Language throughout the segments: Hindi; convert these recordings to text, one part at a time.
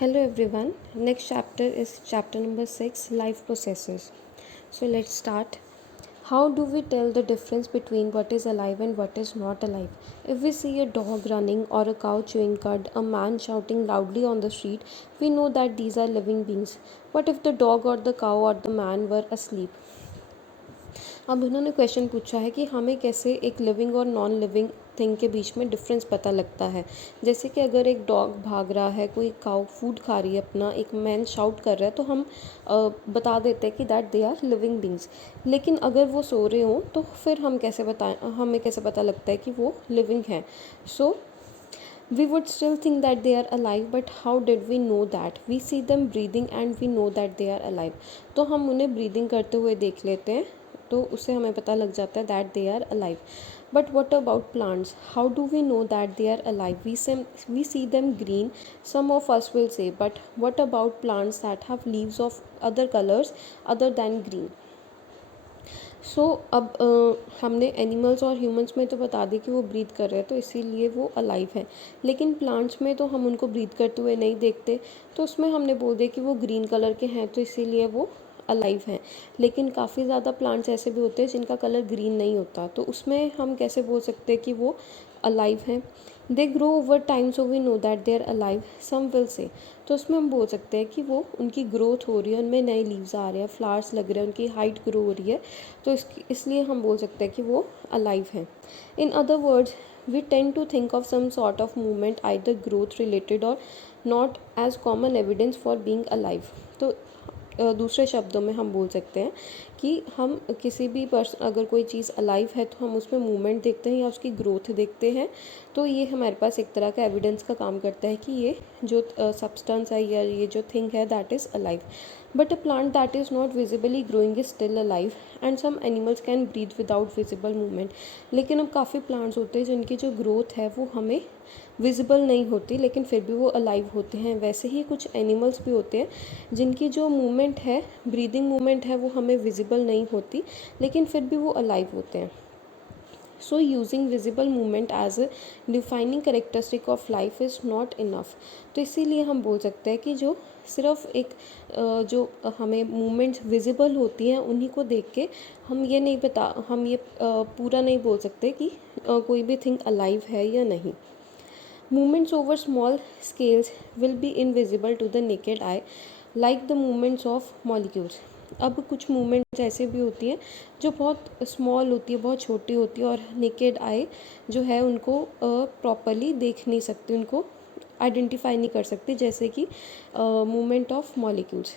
Hello everyone. Next chapter is chapter number 6, life processes. So let's start. How do we tell the difference between what is alive and what is not alive? If we see a dog running or a cow chewing cud, a man shouting loudly on the street, we know that these are living beings. What if the dog or the cow or the man were asleep? अब उन्होंने क्वेश्चन पूछा है कि हमें कैसे एक लिविंग और नॉन लिविंग थिंग के बीच में डिफरेंस पता लगता है। जैसे कि अगर एक डॉग भाग रहा है, कोई काऊ फूड खा रही है अपना, एक मैन शाउट कर रहा है, तो हम बता देते हैं कि that they are living beings. लेकिन अगर वो सो रहे हों तो फिर हमें कैसे पता लगता है कि वो लिविंग हैं। सो we would still think that they are alive, but how did we know that? We see them breathing and we know that they are alive. तो हम उन्हें ब्रीदिंग करते हुए देख लेते हैं, तो उससे हमें पता लग जाता है that they are alive. But what about plants? How do we know that they are alive? We see them green, some of us will say, but what about plants that have leaves of other colors other than green? अब हमने एनिमल्स और ह्यूमंस में तो बता दी कि वो ब्रीथ कर रहे हैं, तो इसीलिए वो अलाइव हैं। लेकिन प्लांट्स में तो हम उनको ब्रीथ करते हुए नहीं देखते, तो उसमें हमने बोल दिया कि वो ग्रीन कलर के हैं, तो इसीलिए वो अलाइव हैं। लेकिन काफ़ी ज़्यादा प्लांट्स ऐसे भी होते हैं जिनका कलर ग्रीन नहीं होता, तो उसमें हम कैसे बोल सकते हैं कि वो अलाइव हैं? They grow over time, so we know that they are alive, some will say. तो उसमें हम बोल सकते हैं कि वो उनकी ग्रोथ हो रही है, उनमें नए लीव्स आ रहे हैं, फ्लावर्स लग रहे हैं, उनकी हाइट ग्रो हो रही है, तो इसलिए हम बोल सकते हैं कि वो अलाइव हैं। In other words, we tend to think of some sort of movement either growth related or not as common evidence for being alive. तो दूसरे शब्दों में हम बोल सकते हैं कि हम किसी भी पर्सन, अगर कोई चीज़ अलाइव है तो हम उसमें मूवमेंट देखते हैं या उसकी ग्रोथ देखते हैं, तो ये हमारे पास एक तरह का एविडेंस का काम करता है कि ये जो सब्सटेंस है या ये जो थिंग है that is alive. But a plant that is not visibly growing is still alive and some animals can breathe without visible movement. लेकिन अब काफ़ी प्लांट्स होते हैं जिनकी जो ग्रोथ है वो हमें विजिबल नहीं होती, लेकिन फिर भी वो अलाइव होते हैं। वैसे ही कुछ एनिमल्स भी होते हैं जिनकी जो मूवमेंट है, ब्रीदिंग मूवमेंट है, वो हमें विजिबल नहीं होती, लेकिन फिर भी वो अलाइव होते हैं। So using visible movement as a defining characteristic of life is not enough. तो इसीलिए हम बोल सकते हैं कि जो सिर्फ एक जो हमें मूवमेंट्स विजिबल होती हैं उन्हीं को देख के हम ये पूरा नहीं बोल सकते कि कोई भी थिंग अलाइव है या नहीं। Movements over small scales will be invisible to the naked eye, like the movements of molecules. अब कुछ मूवमेंट्स ऐसे भी होती हैं जो बहुत स्मॉल होती है, बहुत छोटी होती है, और नेकेड आई जो है उनको प्रॉपरली देख नहीं सकती, उनको आइडेंटिफाई नहीं कर सकती, जैसे कि movement of molecules.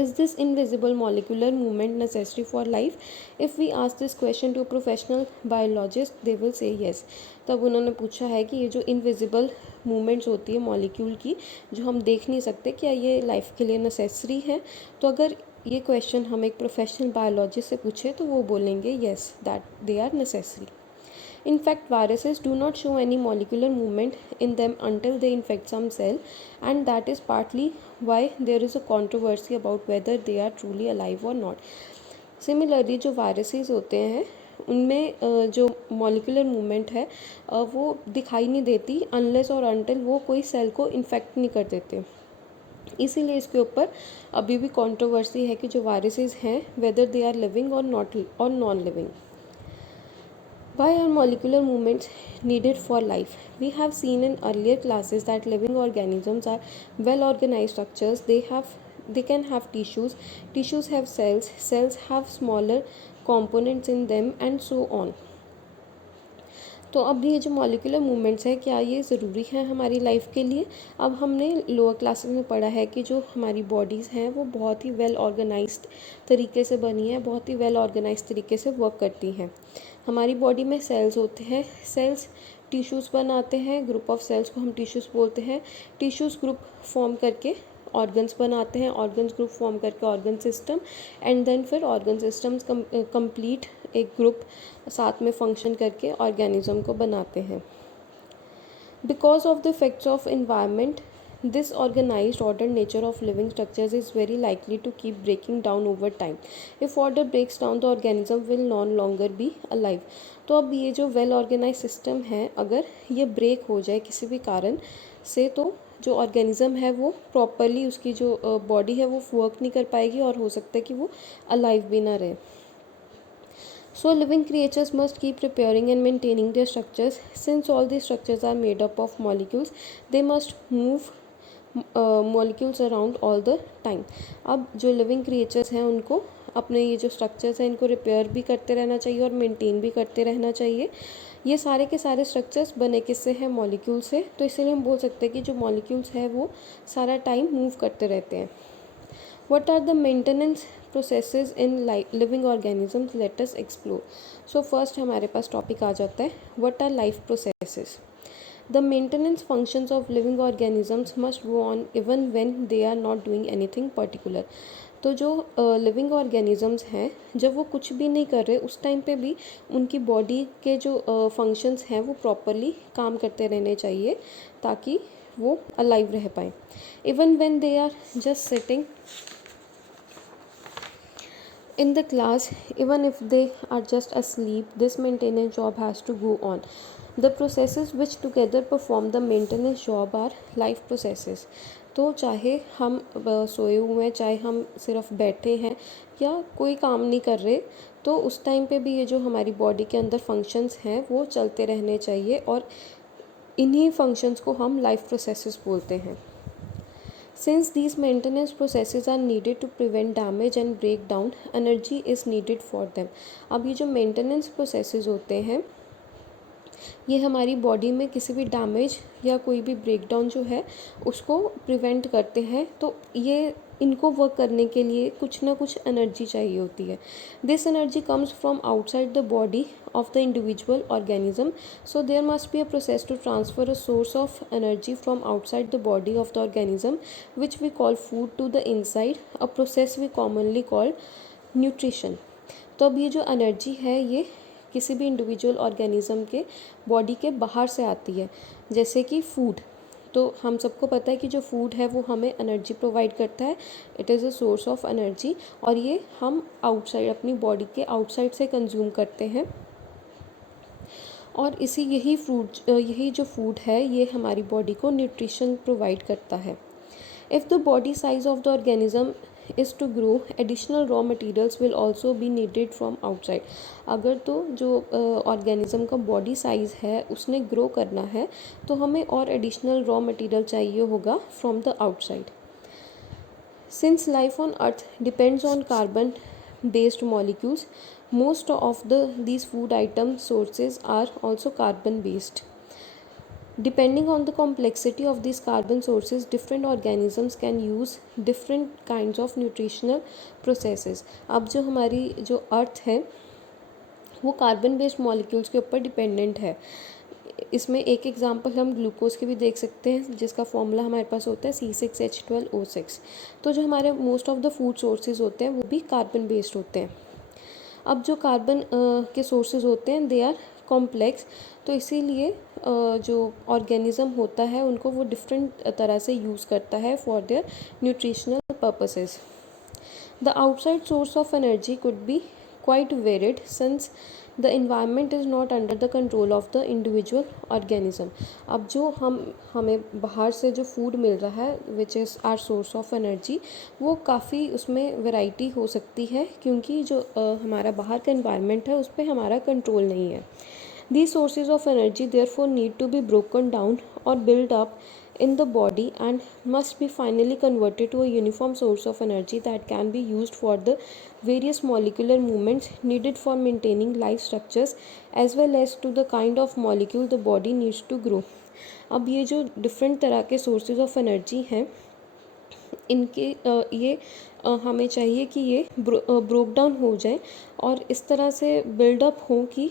Is this invisible molecular movement necessary for life? If we ask this question to a professional biologist, they will say yes. तब उन्होंने पूछा है कि ये जो इनविजिबल मूवमेंट्स होती है मॉलिक्यूल की, जो हम देख नहीं सकते, क्या ये लाइफ के लिए नेसेसरी है? तो अगर ये क्वेश्चन हम एक प्रोफेशनल बायोलॉजिस्ट से पूछे तो वो बोलेंगे yes, that they are necessary. In fact, viruses do not show any molecular movement in them until they infect some cell, and that is partly why there is a controversy about whether they are truly alive or not. Similarly, जो viruses होते हैं उनमें जो मॉलिकुलर मूवमेंट है वो दिखाई नहीं देती अनलेस और अनटिल वो कोई सेल को इन्फेक्ट नहीं कर देते। इसीलिए इसके ऊपर अभी भी कंट्रोवर्सी है कि जो वायरसेस हैं वेदर दे आर लिविंग और नॉट और non living. Why are molecular movements needed for life? We have seen in earlier classes that living organisms are well organized structures. They can have tissues. Tissues have cells. Cells have smaller components in them and so on. तो अब ये जो मॉलिकुलर मूवमेंट्स है, क्या ये ज़रूरी है हमारी लाइफ के लिए? अब हमने लोअर क्लासेस में पढ़ा है कि जो हमारी बॉडीज़ हैं वो बहुत ही वेल ऑर्गेनाइज्ड तरीके से बनी है, बहुत ही वेल ऑर्गेनाइज्ड तरीके से वर्क करती हैं. हमारी बॉडी में सेल्स होते हैं. सेल्स टिश्यूज़ बनाते हैं. ग्रुप ऑफ सेल्स को हम टिश्यूज़ बोलते हैं. टिश्यूज़ ग्रुप फॉर्म करके ऑर्गन्स बनाते हैं. ऑर्गन्स ग्रुप फॉर्म करके ऑर्गन सिस्टम, एंड देन फिर ऑर्गन सिस्टम्स कंप्लीट एक ग्रुप साथ में फंक्शन करके ऑर्गेनिज्म को बनाते हैं. Because of the effects of environment, this organised order nature of living structures is very likely to keep breaking down over time. If order breaks down the organism will no longer be alive. तो अब ये जो वेल ऑर्गेनाइज सिस्टम है, अगर ये ब्रेक हो जाए किसी भी कारण, से तो जो ऑर्गेनिज्म है वो प्रॉपरली, उसकी जो बॉडी है वो वर्क नहीं कर पाएगी और हो सकता है कि वो अलाइव भी ना रहे. So living creatures must keep repairing and maintaining their structures. Since all these structures are made up of molecules, they must move molecules around all the time. अब जो लिविंग क्रिएचर्स हैं उनको अपने ये जो स्ट्रक्चर्स हैं इनको रिपेयर भी करते रहना चाहिए और मेंटेन भी करते रहना चाहिए. ये सारे के सारे स्ट्रक्चर्स बने किससे हैं? मॉलिक्यूल से. तो इसीलिए हम बोल सकते हैं कि जो मॉलिक्यूल्स हैं वो सारा टाइम मूव करते रहते हैं. What are the maintenance processes in living organisms? Let us explore. So first हमारे पास टॉपिक आ जाता है, what are life processes? The maintenance functions of living organisms must go on even when they are not doing anything particular. तो जो लिविंग ऑर्गेनिजम्स हैं जब वो कुछ भी नहीं कर रहे उस टाइम पे भी उनकी बॉडी के जो फंक्शंस हैं वो प्रॉपरली काम करते रहने चाहिए ताकि वो अलाइव रह पाए. Even when they are just sitting in the class, even if they are just asleep, this maintenance job has to go on. The processes which together perform the maintenance job are life processes. तो चाहे हम सोए हुए हैं, चाहे हम सिर्फ बैठे हैं या कोई काम नहीं कर रहे, तो उस टाइम पे भी ये जो हमारी बॉडी के अंदर फंक्शंस हैं वो चलते रहने चाहिए और इन्हीं फंक्शंस को हम लाइफ प्रोसेसेस बोलते हैं. Since these maintenance processes are needed to prevent damage and breakdown, energy is needed for them. अब ये जो maintenance processes होते हैं ये हमारी बॉडी में किसी भी डैमेज या कोई भी ब्रेकडाउन जो है उसको प्रिवेंट करते हैं. तो ये इनको वर्क करने के लिए कुछ ना कुछ एनर्जी चाहिए होती है. This energy comes from outside the body of the individual organism. So there must be a process to transfer a source of energy from outside the body of the organism, which we call food, to the inside, a process we commonly call nutrition. तो अब ये जो एनर्जी है ये किसी भी इंडिविजुअल ऑर्गेनिज्म के बॉडी के बाहर से आती है, जैसे कि फूड. तो हम सबको पता है कि जो फूड है वो हमें एनर्जी प्रोवाइड करता है. It is a source of energy और ये हम आउटसाइड अपनी बॉडी के आउटसाइड से कंज्यूम करते हैं और यही जो फूड है ये हमारी बॉडी को न्यूट्रिशन प्रोवाइड करता है. If the body size of the organism is to grow, additional raw materials will also be needed from outside. अगर तो जो ऑर्गेनिज्म का बॉडी साइज़ है उसने ग्रो करना है तो हमें और एडिशनल रॉ मटेरियल चाहिए होगा from the outside. Since life on earth depends on carbon based molecules, most of these food item sources are also carbon based. Depending on the complexity of these carbon sources, different organisms can use different kinds of nutritional processes. अब जो हमारी जो अर्थ है वो कार्बन बेस्ड मॉलिक्यूल्स के ऊपर डिपेंडेंट है. इसमें एक एग्जांपल हम ग्लूकोज की भी देख सकते हैं जिसका फॉर्मूला हमारे पास होता है C6H12O6. तो जो हमारे most of the food sources होते हैं वो भी कार्बन बेस्ड होते हैं. अब जो कार्बन के सोर्सेज होते हैं दे आर कॉम्प्लेक्स, तो इसीलिए जो ऑर्गेनिज्म होता है उनको वो डिफरेंट तरह से यूज़ करता है for their nutritional purposes. The outside source of energy could be quite varied since the environment is not under the control of the individual organism. अब जो हमें बाहर से जो फूड मिल रहा है which is our source of energy, वो काफ़ी उसमें वैरायटी हो सकती है क्योंकि जो हमारा बाहर का इन्वायरमेंट है उस पर हमारा कंट्रोल नहीं है. These sources of energy therefore need to be broken down or built up in the body and must be finally converted to a uniform source of energy that can be used for the various molecular movements needed for maintaining life structures as well as to the kind of molecule the body needs to grow. अब ये जो डिफरेंट तरह के sources of energy हैं इनके ये हमें चाहिए कि ये ब्रोक डाउन हो जाए और इस तरह से बिल्डअप हो कि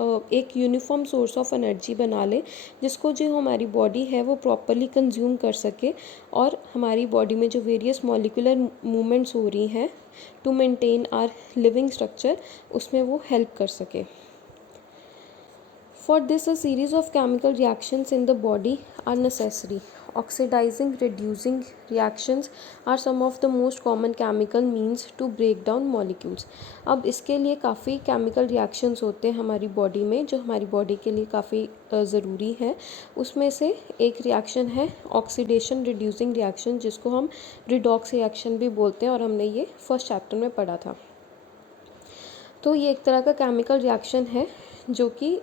एक यूनिफॉर्म सोर्स ऑफ एनर्जी बना ले जिसको जो हमारी बॉडी है वो प्रॉपरली कंज्यूम कर सके और हमारी बॉडी में जो वेरियस मॉलिकुलर मूवमेंट्स हो रही हैं to maintain our living structure उसमें वो हेल्प कर सके. For this a series of chemical reactions in the body are necessary. oxidizing, reducing reactions are some of the most common chemical means to break down molecules. अब इसके लिए काफ़ी chemical reactions होते हैं हमारी बॉडी में जो हमारी बॉडी के लिए काफ़ी ज़रूरी है। उसमें से एक रिएक्शन है ऑक्सीडेशन रिड्यूसिंग रिएक्शन, जिसको हम रिडॉक्स रिएक्शन भी बोलते हैं और हमने ये फर्स्ट चैप्टर में पढ़ा था। तो ये एक तरह का केमिकल रिएक्शन है जो कि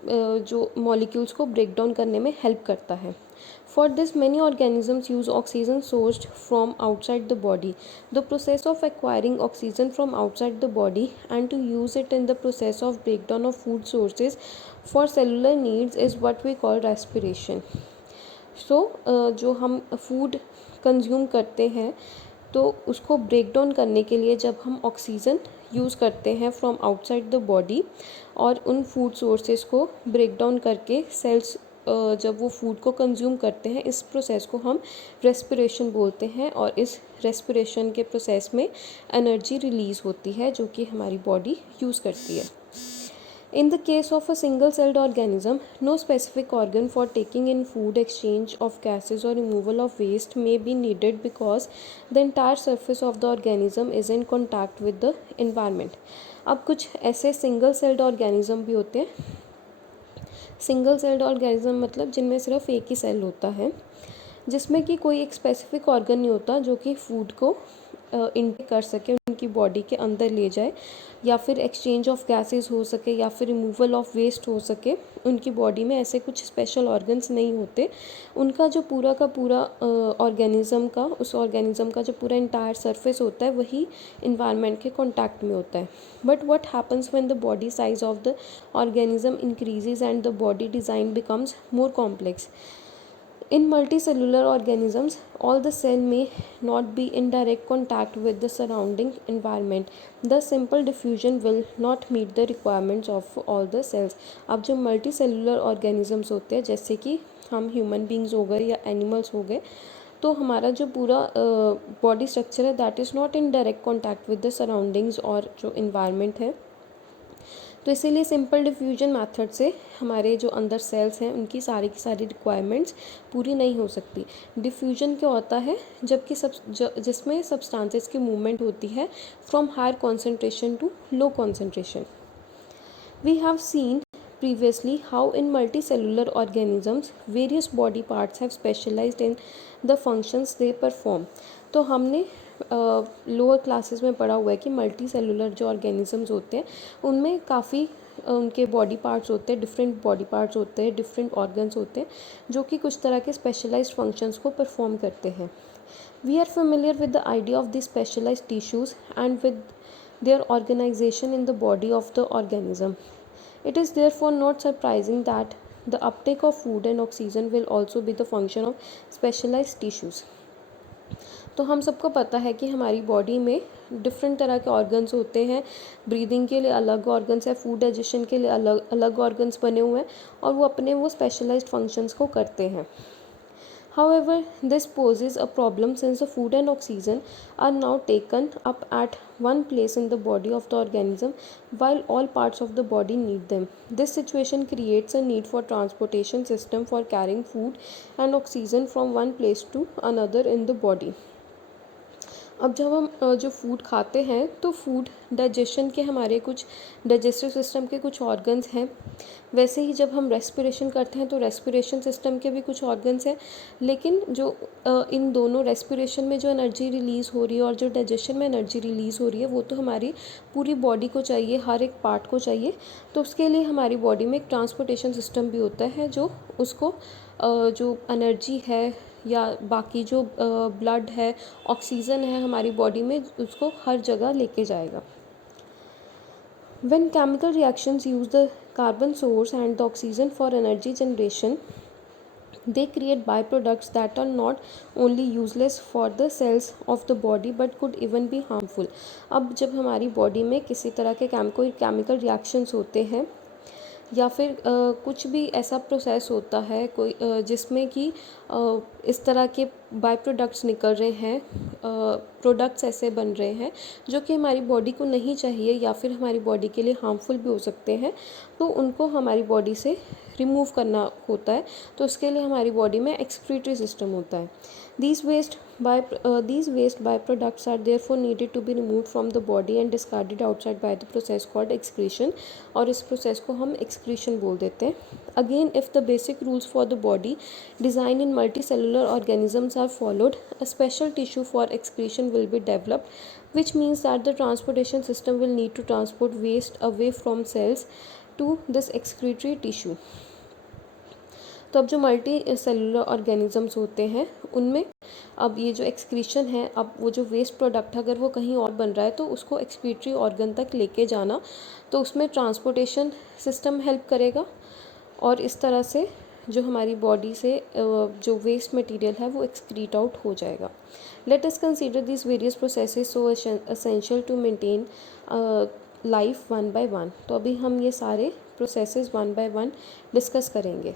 जो मॉलिक्यूल्स को ब्रेक डाउन करने में हेल्प करता है। For this many organisms use oxygen sourced from outside the body. The process of acquiring oxygen from outside the body and to use it in the process of break down of food sources for cellular needs is what we call respiration. So जो हम फूड कंज्यूम करते हैं तो उसको ब्रेक डाउन करने के लिए जब हम ऑक्सीजन यूज़ करते हैं फ्रॉम आउटसाइड द बॉडी और उन फूड सोर्सेज को ब्रेक डाउन करके सेल्स जब वो फूड को कंज्यूम करते हैं, इस प्रोसेस को हम रेस्पिरेशन बोलते हैं। और इस रेस्पिरेशन के प्रोसेस में एनर्जी रिलीज़ होती है जो कि हमारी बॉडी यूज़ करती है। In the case of a single-celled organism, no specific organ for taking in food, exchange of gases or removal of waste may be needed because the entire surface of the organism is in contact with the environment. अब कुछ ऐसे सिंगल सेल्ड ऑर्गेनिज्म भी होते हैं। सिंगल सेल्ड ऑर्गेनिज्म मतलब जिनमें सिर्फ एक ही सेल होता है, जिसमें कि कोई एक स्पेसिफिक ऑर्गन नहीं होता जो कि फूड को इनटेक कर सके, उनकी बॉडी के अंदर ले जाए, या फिर एक्सचेंज ऑफ गैसेस हो सके, या फिर रिमूवल ऑफ वेस्ट हो सके। उनकी बॉडी में ऐसे कुछ स्पेशल ऑर्गन्स नहीं होते। उनका जो पूरा का पूरा ऑर्गेनिज्म का उस ऑर्गेनिज्म का जो पूरा इंटायर सरफेस होता है वही इन्वायरमेंट के कॉन्टैक्ट में होता है। But what happens when the body size of the organism increases and the body design becomes more complex. In multicellular organisms, all the cell may not be in direct contact with the surrounding environment. Thus, simple diffusion will not meet the requirements of all the cells. अब जो multicellular organisms होते हैं, जैसे कि हम human beings हो गए या animals हो गए, तो हमारा जो पूरा बॉडी स्ट्रक्चर है that is not in direct contact with the surroundings और जो इन्वायरमेंट है। तो इसीलिए सिंपल डिफ्यूजन मेथड से हमारे जो अंदर सेल्स हैं उनकी सारी की सारी रिक्वायरमेंट्स पूरी नहीं हो सकती। डिफ्यूजन क्या होता है, जबकि जिसमें सब्सटेंसेस की मूवमेंट होती है from higher concentration to low concentration. We have seen previously how in multicellular organisms various body parts have specialized in the functions they perform. तो हमने लोअर क्लासेस में पढ़ा हुआ है कि मल्टी सेलुलर जो ऑर्गेनिजम्स होते हैं उनमें काफ़ी उनके बॉडी पार्ट्स होते हैं, डिफरेंट बॉडी पार्ट्स होते हैं, डिफरेंट ऑर्गन्स होते हैं जो कि कुछ तरह के स्पेशलाइज्ड फंक्शंस को परफॉर्म करते हैं। We are familiar with the idea of the specialised tissues and with their organisation in the body of the organism. It is therefore not surprising that the uptake of food and oxygen will also be the function of specialized tissues. तो हम सबको पता है कि हमारी बॉडी में डिफरेंट तरह के ऑर्गन्स होते हैं। ब्रीदिंग के लिए अलग ऑर्गन्स है, फूड डाइजेशन के लिए अलग अलग ऑर्गन्स बने हुए हैं और वो अपने वो स्पेशलाइज्ड फंक्शंस को करते हैं। However, this poses a problem since the food and oxygen are now taken up at one place in the body of the organism while all parts of the body need them. This situation creates a need for transportation system for carrying food and oxygen from one place to another in the body. अब जब हम जो फूड खाते हैं तो फूड डाइजेशन के हमारे कुछ डाइजेस्टिव सिस्टम के कुछ ऑर्गन्स हैं, वैसे ही जब हम रेस्पिरेशन करते हैं तो रेस्पिरेशन सिस्टम के भी कुछ ऑर्गन्स हैं। लेकिन जो इन दोनों रेस्पिरेशन में जो एनर्जी रिलीज़ हो रही है और जो डाइजेशन में एनर्जी रिलीज़ हो रही है वो तो हमारी पूरी बॉडी को चाहिए, हर एक पार्ट को चाहिए। तो उसके लिए हमारी बॉडी में एक ट्रांसपोर्टेशन सिस्टम भी होता है जो उसको जो एनर्जी है या बाकी जो ब्लड है, ऑक्सीजन है हमारी बॉडी में, उसको हर जगह लेके जाएगा। When chemical reactions use the carbon source and the oxygen for energy generation, they create byproducts that are not only useless for the cells of the body but could even be harmful. अब जब हमारी बॉडी में किसी तरह के कोई केमिकल रिएक्शंस होते हैं या फिर कुछ भी ऐसा प्रोसेस होता है कोई जिसमें कि इस तरह के बाय प्रोडक्ट्स निकल रहे हैं, प्रोडक्ट्स ऐसे बन रहे हैं जो कि हमारी बॉडी को नहीं चाहिए या फिर हमारी बॉडी के लिए हार्मफुल भी हो सकते हैं, तो उनको हमारी बॉडी से रिमूव करना होता है। तो उसके लिए हमारी बॉडी में एक्सक्रीटरी सिस्टम होता है। These waste byproducts are therefore needed to be removed from the body and discarded outside by the process called excretion, और इस प्रोसेस को हम excretion बोल देते हैं। Again, if the basic rules for the body design in multicellular organisms are followed, a special tissue for excretion will be developed, which means that the transportation system will need to transport waste away from cells to this excretory tissue। तो अब जो मल्टी सेलुलर ऑर्गेनिजम्स होते हैं उनमें अब ये जो एक्सक्रीशन है, अब वो जो वेस्ट प्रोडक्ट अगर वो कहीं और बन रहा है तो उसको एक्सक्रीटरी ऑर्गन तक लेके जाना, तो उसमें ट्रांसपोर्टेशन सिस्टम हेल्प करेगा, और इस तरह से जो हमारी बॉडी से जो वेस्ट मटेरियल है वो एक्सक्रीट आउट हो जाएगा। Let us consider this various processes so essential to maintain life one by one. तो अभी हम ये सारे processes one by one discuss करेंगे।